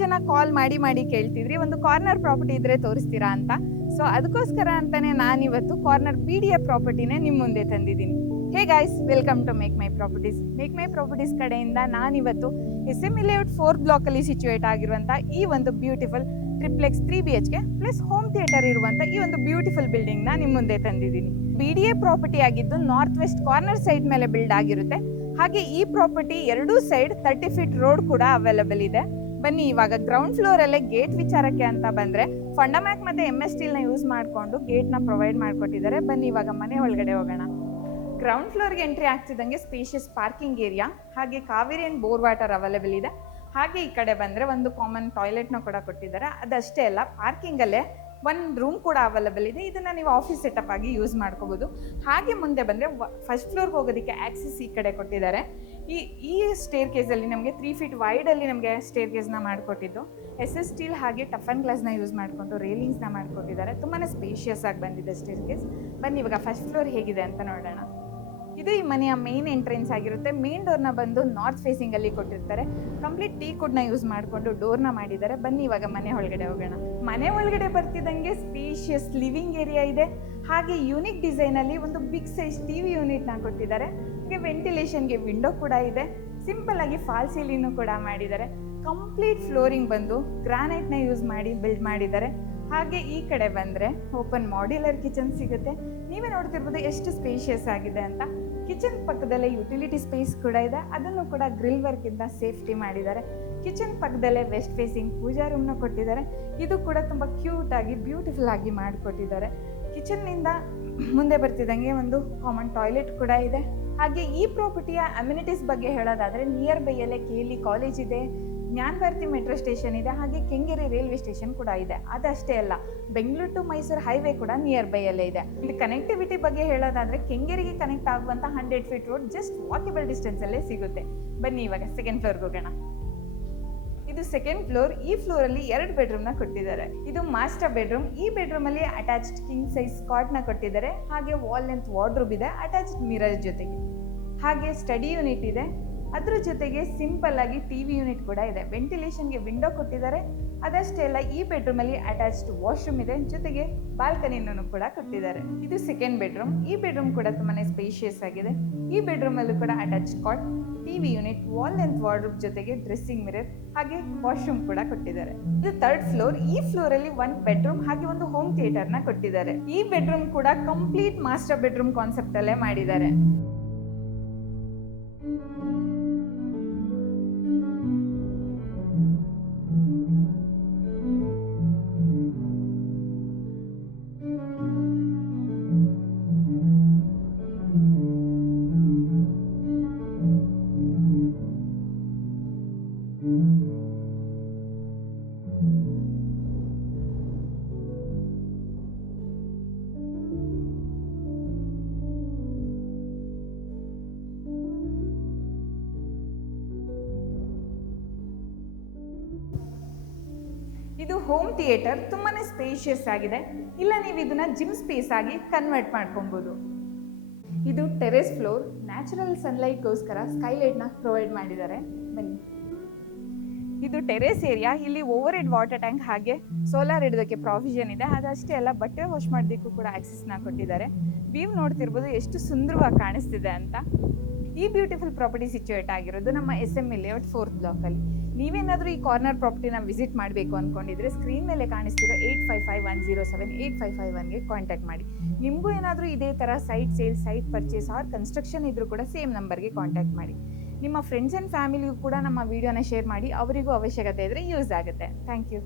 ಜನ ಕಾಲ್ ಮಾಡಿ ಕೇಳ್ತಿದ್ರಿ ಒಂದು ಕಾರ್ನರ್ ಪ್ರಾಪರ್ಟಿ ಇದ್ರೆ ತೋರಿಸ್ತೀರಾ ಅಂತ. ಸೊ ಅದಕ್ಕೋಸ್ಕರ ಅಂತಾನೆ ನಾನಿವತ್ತು ಕಾರ್ನರ್ PDF ಪ್ರಾಪರ್ಟಿನೇ ನಿಮ್ಮ ಮುಂದೆ ತಂದಿದ್ದೀನಿ. Hey guys, welcome to Make My Properties ಕಡೆಯಿಂದ ನಾನಿವತ್ತು SME ಲೇಔಟ್ 4th ಬ್ಲಾಕಲ್ಲಿ ಸಿಚುವೇಟ್ ಆಗಿರುವಂಥ ಈ ಒಂದು beautiful triplex 3 BHK plus home theatre ಇರುವಂಥ ಈ ಒಂದು ಬ್ಯೂಟಿಫುಲ್ ಬಿಲ್ಡಿಂಗ್ನ ನಿಮ್ಮ ಮುಂದೆ ತಂದಿದ್ದೀನಿ. BDA ಪ್ರಾಪರ್ಟಿ ಆಗಿದ್ದು ನಾರ್ತ್ ವೆಸ್ಟ್ ಕಾರ್ನರ್ ಸೈಡ್ ಮೇಲೆ ಬಿಲ್ಡ್ ಆಗಿರುತ್ತೆ. ಹಾಗೆ ಈ ಪ್ರಾಪರ್ಟಿ ಎರಡೂ ಸೈಡ್ 30 ಫೀಟ್ ರೋಡ್ ಕೂಡ ಅವೈಲೇಬಲ್ ಇದೆ. ಬನ್ನಿ ಇವಾಗ ಗ್ರೌಂಡ್ ಫ್ಲೋರ್ ಅಲ್ಲೇ ಗೇಟ್ ವಿಚಾರಕ್ಕೆ ಅಂತ ಬಂದ್ರೆ ಫಂಡಮ್ಯಾಕ್ ಮತ್ತೆ MS ಸ್ಟೀಲ್ ನ ಯೂಸ್ ಮಾಡಿಕೊಂಡು ಗೇಟ್ ನ ಪ್ರೊವೈಡ್ ಮಾಡಿಕೊಟ್ಟಿದ್ದಾರೆ. ಬನ್ನಿ ಇವಾಗ ಮನೆ ಒಳಗಡೆ ಹೋಗೋಣ. ಗ್ರೌಂಡ್ ಫ್ಲೋರ್ಗೆ ಎಂಟ್ರಿ ಆಗ್ತಿದ್ದಂಗೆ ಸ್ಪೇಷಿಯಸ್ ಪಾರ್ಕಿಂಗ್ ಏರಿಯಾ ಹಾಗೆ Kaveri and bore water available ಇದೆ. ಹಾಗೆ ಈ ಕಡೆ ಬಂದರೆ ಒಂದು ಕಾಮನ್ ಟಾಯ್ಲೆಟ್ನ ಕೂಡ ಕೊಟ್ಟಿದ್ದಾರೆ. ಅದಷ್ಟೇ ಅಲ್ಲ, ಪಾರ್ಕಿಂಗಲ್ಲೇ ಒಂದು ರೂಮ್ ಕೂಡ ಅವೈಲೇಬಲ್ ಇದೆ. ಇದನ್ನು ನೀವು ಆಫೀಸ್ ಸೆಟಪ್ ಆಗಿ ಯೂಸ್ ಮಾಡ್ಕೋಬೋದು. ಹಾಗೆ ಮುಂದೆ ಬಂದರೆ ಫಸ್ಟ್ ಫ್ಲೋರ್ಗೆ ಹೋಗೋದಕ್ಕೆ ಆಕ್ಸೆಸ್ ಈ ಕಡೆ ಕೊಟ್ಟಿದ್ದಾರೆ. ಈ ಸ್ಟೇರ್ ಕೇಸಲ್ಲಿ ನಮಗೆ 3 ಫೀಟ್ ವೈಡಲ್ಲಿ ನಮಗೆ ಸ್ಟೇರ್ ಕೇಸ್ನ ಮಾಡಿಕೊಟ್ಟಿದ್ದು SS ಸ್ಟೀಲ್ ಹಾಗೆ ಟಫನ್ ಗ್ಲಾಸ್ನ ಯೂಸ್ ಮಾಡಿಕೊಂಡು ರೇಲಿಂಗ್ಸ್ನ ಮಾಡಿಕೊಟ್ಟಿದ್ದಾರೆ. ತುಂಬಾ ಸ್ಪೇಷಿಯಸ್ ಆಗಿ ಬಂದಿದೆ ಸ್ಟೇರ್ ಕೇಸ್. ಬನ್ನಿ ಇವಾಗ ಫಸ್ಟ್ ಫ್ಲೋರ್ ಹೇಗಿದೆ ಅಂತ ನೋಡೋಣ. ಇದು ಈ ಮನೆಯ ಮೇನ್ ಎಂಟ್ರೆನ್ಸ್ ಆಗಿರುತ್ತೆ. ಮೇನ್ ಡೋರ್ನ ಬಂದು ನಾರ್ತ್ ಫೇಸಿಂಗಲ್ಲಿ ಕೊಟ್ಟಿರ್ತಾರೆ. ಕಂಪ್ಲೀಟ್ ಟೀ ಕುಡ್ನ ಯೂಸ್ ಮಾಡಿಕೊಂಡು ಡೋರ್ನ ಮಾಡಿದ್ದಾರೆ. ಬನ್ನಿ ಇವಾಗ ಮನೆ ಒಳಗಡೆ ಹೋಗೋಣ. ಮನೆ ಒಳಗಡೆ ಬರ್ತಿದ್ದಂಗೆ ಸ್ಪೇಷಿಯಸ್ ಲಿವಿಂಗ್ ಏರಿಯಾ ಇದೆ. ಹಾಗೆ ಯೂನಿಕ್ ಡಿಸೈನಲ್ಲಿ ಒಂದು ಬಿಗ್ ಸೈಜ್ TV ಯೂನಿಟ್ನ ಕೊಟ್ಟಿದ್ದಾರೆ. ಹಾಗೆ ವೆಂಟಿಲೇಷನ್ಗೆ ವಿಂಡೋ ಕೂಡ ಇದೆ. ಸಿಂಪಲ್ ಆಗಿ ಫಾಲ್ ಸೀಲಿಂಗ್ ಕೂಡ ಮಾಡಿದ್ದಾರೆ. ಕಂಪ್ಲೀಟ್ ಫ್ಲೋರಿಂಗ್ ಬಂದು ಗ್ರಾನೈಟ್ನ ಯೂಸ್ ಮಾಡಿ ಬಿಲ್ಡ್ ಮಾಡಿದ್ದಾರೆ. ಹಾಗೆ ಈ ಕಡೆ ಬಂದರೆ ಓಪನ್ ಮಾಡ್ಯುಲರ್ ಕಿಚನ್ ಸಿಗುತ್ತೆ. ನೀವೇ ನೋಡ್ತಿರ್ಬೋದು ಎಷ್ಟು ಸ್ಪೇಷಿಯಸ್ ಆಗಿದೆ ಅಂತ. ಕಿಚನ್ ಪಕ್ಕದಲ್ಲೇ ಯುಟಿಲಿಟಿ ಸ್ಪೇಸ್ ಕೂಡ ಇದೆ. ಅದನ್ನು ಕೂಡ ಗ್ರಿಲ್ ವರ್ಕಿಂದ ಸೇಫ್ಟಿ ಮಾಡಿದ್ದಾರೆ. ಕಿಚನ್ ಪಕ್ಕದಲ್ಲೇ ವೆಸ್ಟ್ ಫೇಸಿಂಗ್ ಪೂಜಾ ರೂಮ್ನ ಕೊಟ್ಟಿದ್ದಾರೆ. ಇದು ಕೂಡ ತುಂಬ ಕ್ಯೂಟಾಗಿ ಬ್ಯೂಟಿಫುಲ್ ಆಗಿ ಮಾಡಿಕೊಟ್ಟಿದ್ದಾರೆ. ಕಿಚನ್ನಿಂದ ಮುಂದೆ ಬರ್ತಿದ್ದಂಗೆ ಒಂದು ಕಾಮನ್ ಟಾಯ್ಲೆಟ್ ಕೂಡ ಇದೆ. ಹಾಗೆ ಈ ಪ್ರಾಪರ್ಟಿಯ ಅಮ್ಯುನಿಟೀಸ್ ಬಗ್ಗೆ ಹೇಳೋದಾದರೆ ನಿಯರ್ ಬೈಯಲ್ಲೇ KLE ಕಾಲೇಜ್ ಇದೆ, ಜ್ಞಾನ ಭಾರತಿ ಮೆಟ್ರೋ ಸ್ಟೇಷನ್ ಇದೆ, ಹಾಗೆ ಕೆಂಗೇರಿ ರೈಲ್ವೆ ಸ್ಟೇಷನ್ ಕೂಡ ಇದೆ. ಅದಷ್ಟೇ ಅಲ್ಲ, ಬೆಂಗಳೂರು ಟು ಮೈಸೂರು ಹೈವೇ ಕೂಡ ನಿಯರ್ ಬೈಯಲ್ಲೇ ಇದೆ. ಇಲ್ಲಿ ಕನೆಕ್ಟಿವಿಟಿ ಬಗ್ಗೆ ಹೇಳೋದಾದರೆ ಕೆಂಗೇರಿಗೆ ಕನೆಕ್ಟ್ ಆಗುವಂಥ 100 ಫೀಟ್ ರೋಡ್ ಜಸ್ಟ್ ವಾಕಬಲ್ ಡಿಸ್ಟೆನ್ಸಲ್ಲೇ ಸಿಗುತ್ತೆ. ಬನ್ನಿ ಇವಾಗ ಸೆಕೆಂಡ್ ಫ್ಲೋರ್ಗೆ ಹೋಗೋಣ. ಇದು ಸೆಕೆಂಡ್ ಫ್ಲೋರ್. ಈ ಫ್ಲೋರಲ್ಲಿ 2 ಬೆಡ್ರೂಮ್ನ ಕೊಟ್ಟಿದ್ದಾರೆ. ಇದು ಮಾಸ್ಟರ್ ಬೆಡ್ರೂಮ್. ಈ ಬೆಡ್ರೂಮಲ್ಲಿ ಅಟ್ಯಾಚ್ಡ್ ಕಿಂಗ್ ಸೈಜ್ ಕಾಟ್ನ ಕೊಟ್ಟಿದ್ದಾರೆ. ಹಾಗೆ ವಾಲ್ ಲೆಂತ್ ವಾರ್ಡ್ರೋಬ್ ಇದೆ ಅಟ್ಯಾಚ್ಡ್ ಮಿರರ್ ಜೊತೆಗೆ. ಹಾಗೆ ಸ್ಟಡಿ ಯೂನಿಟ್ ಇದೆ. ಅದ್ರ ಜೊತೆಗೆ ಸಿಂಪಲ್ ಆಗಿ TV ಯೂನಿಟ್ ಕೂಡ ಇದೆ. ವೆಂಟಿಲೇಷನ್ಗೆ ವಿಂಡೋ ಕೊಟ್ಟಿದ್ದಾರೆ. ಅದಷ್ಟೇ ಅಲ್ಲ, ಈ ಬೆಡ್ರೂಮಲ್ಲಿ ಅಟ್ಯಾಚ್ಡ್ ವಾಶ್ರೂಮ್ ಇದೆ, ಜೊತೆಗೆ ಬಾಲ್ಕನಿನೂ ಕೂಡ ಕೊಟ್ಟಿದ್ದಾರೆ. ಇದು ಸೆಕೆಂಡ್ ಬೆಡ್ರೂಮ್. ಈ ಬೆಡ್ರೂಮ್ ಕೂಡ ತುಂಬಾ ಸ್ಪೇಷಿಯಸ್ ಆಗಿದೆ. ಈ ಬೆಡ್ರೂಮಲ್ಲೂ ಕೂಡ ಅಟ್ಯಾಚ್ಡ್ ಕಾಟ್, TV unit, wall length wardrobe ಜೊತೆಗೆ ಡ್ರೆಸ್ಸಿಂಗ್ ಮಿರರ್ ಹಾಗೆ ವಾಶ್ರೂಮ್ ಕೂಡ ಕೊಟ್ಟಿದ್ದಾರೆ. ಇದು ಥರ್ಡ್ ಫ್ಲೋರ್. ಈ ಫ್ಲೋರಲ್ಲಿ 1 ಬೆಡ್ರೂಮ್ ಹಾಗೆ ಒಂದು ಹೋಮ್ ಥಿಯೇಟರ್ನ ಕೊಟ್ಟಿದ್ದಾರೆ. ಈ ಬೆಡ್ರೂಮ್ ಕೂಡ ಕಂಪ್ಲೀಟ್ ಮಾಸ್ಟರ್ ಬೆಡ್ರೂಮ್ ಕಾನ್ಸೆಪ್ಟ್ ಅಲ್ಲೇ ಮಾಡಿದ್ದಾರೆ. ಇದು ಹೋಮ್ ಥಿಯೇಟರ್. ತುಂಬಾ ಸ್ಪೇಷಿಯಸ್ ಆಗಿದೆ. ಇಲ್ಲ ನೀವು ಇದನ್ನ ಜಿಮ್ ಸ್ಪೇಸ್ ಆಗಿ ಕನ್ವರ್ಟ್ ಮಾಡ್ಕೊಬೋದು. ಇದು ಟೆರೆಸ್ ಫ್ಲೋರ್. ನ್ಯಾಚುರಲ್ ಸನ್ಲೈಟ್ಗೋಸ್ಕರ ಸ್ಕೈಲೈಟ್ನ ಪ್ರೊವೈಡ್ ಮಾಡಿದ್ದಾರೆ. ಬನ್ನಿ. ಇದು ಟೆರೆಸ್ ಏರಿಯಾ. ಇಲ್ಲಿ ಓವರ್ ಹೆಡ್ ವಾಟರ್ ಟ್ಯಾಂಕ್ ಹಾಗೆ ಸೋಲಾರ್ ಇಡೋದಕ್ಕೆ ಪ್ರಾವಿಷನ್ ಇದೆ. ಅದಷ್ಟೇ ಅಲ್ಲ, ಬಟ್ಟೆ ವಾಶ್ ಮಾಡೋದಕ್ಕೂ ಕೂಡ ಆಕ್ಸೆಸ್ನ ಕೊಟ್ಟಿದ್ದಾರೆ. ವ್ಯೂ ನೋಡ್ತಿರ್ಬೋದು ಎಷ್ಟು ಸುಂದರವಾಗಿ ಕಾಣಿಸ್ತಿದೆ ಅಂತ. ಈ ಬ್ಯೂಟಿಫುಲ್ ಪ್ರಾಪರ್ಟಿ ಸಿಚುವೇಟ್ ಆಗಿರೋದು ನಮ್ಮ SME ಲೇಔಟ್ 4th ಬ್ಲಾಕಲ್ಲಿ. ನೀವೇನಾದರೂ ಈ ಕಾರ್ನರ್ ಪ್ರಾಪರ್ಟಿನ ವಿಸಿಟ್ ಮಾಡಬೇಕು ಅಂದ್ಕೊಂಡಿದ್ರೆ ಸ್ಕ್ರೀನ್ ಮೇಲೆ ಕಾಣಿಸ್ತಿರೋ 855107 8551ಗೆ ಕಾಂಟ್ಯಾಕ್ಟ್ ಮಾಡಿ. ನಿಮಗೂ ಏನಾದರೂ ಇದೇ ಥರ site sale, site purchase or construction ಇದ್ರೂ ಕೂಡ ಸೇಮ್ ನಂಬರ್ಗೆ ಕಾಂಟ್ಯಾಕ್ಟ್ ಮಾಡಿ. ನಿಮ್ಮ ಫ್ರೆಂಡ್ಸ್ ಆ್ಯಂಡ್ ಫ್ಯಾಮಿಲಿಗೂ ಕೂಡ ನಮ್ಮ ವಿಡಿಯೋನ ಶೇರ್ ಮಾಡಿ. ಅವರಿಗೂ ಅವಶ್ಯಕತೆ ಇದ್ದರೆ ಯೂಸ್ ಆಗುತ್ತೆ. Thank you.